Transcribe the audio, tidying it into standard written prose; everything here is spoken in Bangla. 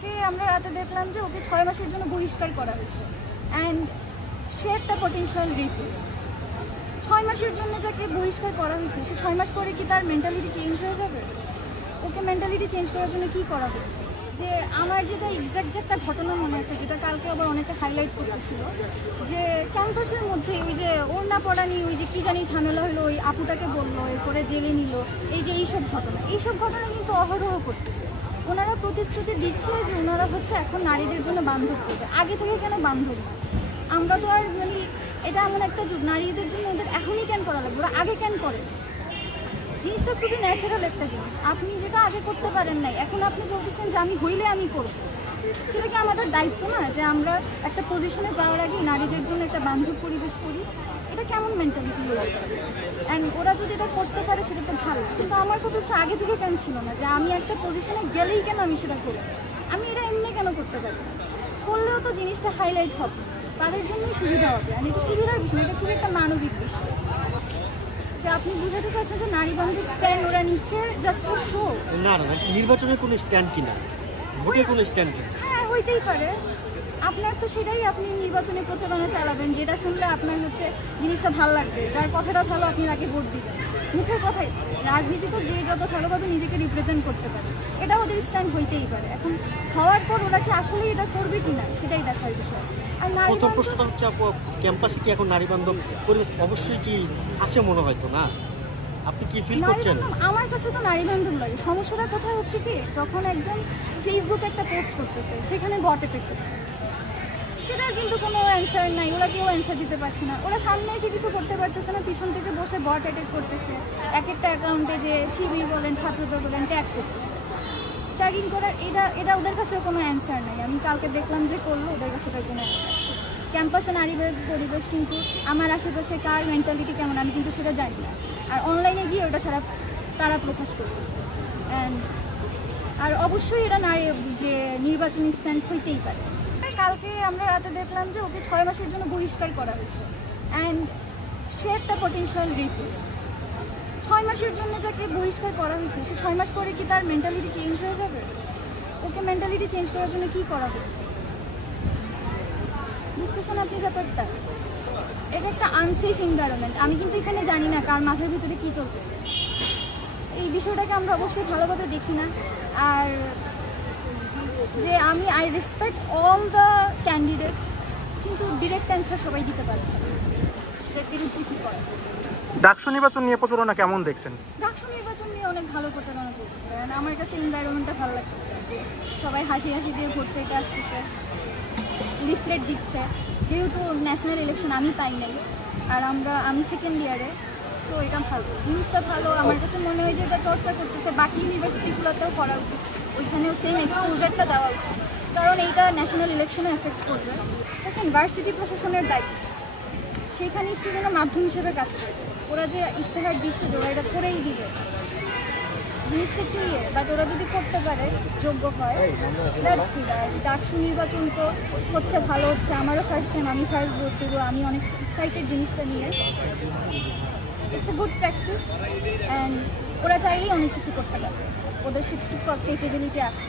কালকে আমরা রাতে দেখলাম যে ওকে 6 মাসের জন্য বহিষ্কার করা হয়েছে অ্যান্ড সে একটা পটেনশিয়াল রেপিস্ট। 6 মাসের জন্য যাকে বহিষ্কার করা হয়েছে সে 6 মাস পরে কি তার মেন্টালিটি চেঞ্জ হয়ে যাবে? ওকে মেন্টালিটি চেঞ্জ করার জন্য কি করা হচ্ছে? যে আমার যেটা এক্স্যাক্ট যে একটা ঘটনা মনে আছে, যেটা কালকে আবার অনেকে হাইলাইট করতেছিল, যে ক্যাম্পাসের মধ্যে ওই যে ওড়না পড়া নিয়ে ওই যে কী জানি ঝামেলা হলো, ওই আপুটাকে বললো, এরপরে জেলে নিল, এইসব ঘটনা কিন্তু অহরহ করতেছে। ওনারা প্রতিশ্রুতি দিচ্ছে যে ওনারা হচ্ছে এখন নারীদের জন্য বান্ধব করবে। আগে থেকে কেন বান্ধব? আমরা তো আর মানে এটা এমন একটা যুগ, নারীদের জন্য ওদের এখনই কেন করা লাগবে, ওরা আগে কেন করে? জিনিসটা খুবই ন্যাচারাল একটা জিনিস। আপনি যেটা আগে করতে পারেন নাই, এখন আপনি বলতেছেন যে আমি হইলে আমি করব। সেটা কি আমাদের দায়িত্ব না যে আমরা একটা পজিশনে যাওয়ার আগে নারীদের জন্য একটা বান্ধব পরিবেশ করি? এটা কেমন মেন্টালিটি হয়ে যাবে? অ্যান্ড ওরা যদি এটা করতে পারে সেটা তো ভালো, কিন্তু আমার কথা হচ্ছে আগে থেকে কেন ছিল না যে আমি একটা পজিশনে গেলেই কেন আমি সেটা করি? আমি এটা এমনি কেন করতে পারি? করলেও তো জিনিসটা হাইলাইট হবে, তাদের জন্যই সুবিধা হবে। আর এটা সুবিধার বিষয়, এটা খুবই একটা মানবিক বিষয়। যে আপনি বুঝাতে চাচ্ছেন যে নারী বান্ধব স্ট্যান্ড ওরা নিচ্ছে জাস্ট ফর শো? না, নির্বাচনের কোনো স্ট্যান্ড কিনা, ভোটের কোনো স্ট্যান্ড কিনা। হ্যাঁ, হইতেই পারে। আপনার তো সেটাই, আপনি নির্বাচনী প্রচারণা চালাবেন, যেটা শুনলে আপনার হচ্ছে জিনিসটা ভালো লাগবে, যার কথাটা ভালো আপনি তাকে ভোট দিবেন। মুখের কথাই, রাজনীতি তো যে যত ভালোভাবে নিজেকে রিপ্রেজেন্ট করতে পারে, এটা ওদের স্ট্যান্ড হইতেই পারে। এখন হওয়ার পর ওরা কি আসলে এটা করবে কিনা সেটাই দেখার বিষয়। আর প্রথম প্রশ্নটা হচ্ছে ক্যাম্পাসে কি এখন নারী বান্ধব পরিবেশ অবশ্যই কি আছে মনে হয় তো না? আপনি কি ফিল করছেন? আমার কাছে তো নারী বান্ধব লাগে। সমস্যাটা কোথায় হচ্ছে কি, যখন একজন ফেসবুকে একটা পোস্ট করতেছে সেখানে বট এফেক্ট হচ্ছে, সেটার কিন্তু কোনো অ্যান্সার নাই, ওরা কেউ অ্যান্সার দিতে পারছে না। ওরা সামনে এসে কিছু করতে পারতেছে না, পিছন থেকে বসে বট অ্যাটাক করতেছে। এক একটা অ্যাকাউন্টে যে শিবির বলেন, ছাত্রদল বলেন, ট্যাগ করতেছে। ট্যাগিং করার এটা ওদের কাছে কোনো অ্যান্সার নেই। আমি কালকে দেখলাম যে করলো, ওদের কাছে তার কোনো অ্যান্সার। ক্যাম্পাসে নারীদের পরিবেশ কিন্তু আমার আশেপাশে কার মেন্টালিটি কেমন আমি কিন্তু সেটা জানি না, আর অনলাইনে গিয়ে ওটা সারা তারা প্রকাশ করতেছে। আর অবশ্যই এটা নারী যে নির্বাচনী স্ট্যান্ড হইতেই পারে। কালকে আমরা রাতে দেখলাম যে ওকে 6 মাসের জন্য বহিষ্কার করা হয়েছে অ্যান্ড সে একটা পটেনশিয়াল রেপিস্ট। 6 মাসের জন্য যাকে বহিষ্কার করা হয়েছে সে 6 মাস পরে কি তার মেন্টালিটি চেঞ্জ হয়ে যাবে? ওকে মেন্টালিটি চেঞ্জ করার জন্য কি করা হচ্ছে? বুঝতেছেন আপনি ব্যাপারটা? এটা একটা আনসেফ এনভায়রনমেন্ট। আমি কিন্তু এখানে জানি না কার মাথার ভিতরে কী চলতেছে। এই বিষয়টাকে আমরা অবশ্যই ভালোভাবে দেখি না। আর যে I respect all the candidates, কিন্তু ডিরেক্ট অ্যান্সার সবাই দিতে পারছে না, সেটার বিরুদ্ধে কী করা যায়। ডাকসু নির্বাচন নিয়ে প্রচারণা কেমন দেখছেন? ডাকসু নির্বাচন নিয়ে অনেক ভালো প্রচারণা চলতেছে। আমার কাছে এনভায়রনমেন্টটা ভালো লাগতেছে যে সবাই হাসি হাসি দিয়ে ভোট চাইতে আসতেছে, লিফলেট দিচ্ছে। যেহেতু ন্যাশনাল ইলেকশন আমি পাই নাই, আর আমি সেকেন্ড ইয়ারে, সো এটা ভালো, জিনিসটা ভালো। আমার কাছে মনে হয় যে এটা চর্চা করতেছে, বাকি ইউনিভার্সিটিগুলোতেও করা উচিত, ওইখানেও সেম এক্সপোজারটা দেওয়া উচিত, কারণ এইটা ন্যাশনাল ইলেকশনে এফেক্ট করবে। দেখুন, ভার্সিটি প্রশাসনের দায়িত্ব, সেইখানে স্টুডেন্টরা মাধ্যম হিসেবে কাজ করবে। ওরা যে ইশতেহার দিচ্ছে যে ওরা এটা করেই দিবে, জিনিসটা একটু বাট ওরা যদি করতে পারে, যোগ্য হয়, দ্যাটস গুড। আর ডাকসু নির্বাচন তো হচ্ছে, ভালো হচ্ছে। আমারও ফার্স্ট টাইম, আমি ফার্স্ট ভোট দেবো, আমি অনেক এক্সাইটেড জিনিসটা নিয়ে। It's a good practice and ওরা চাইলেই অনেক কিছু করতে পারবে, ওদের সেটুকু ক্যাপেবিলিটি আছে।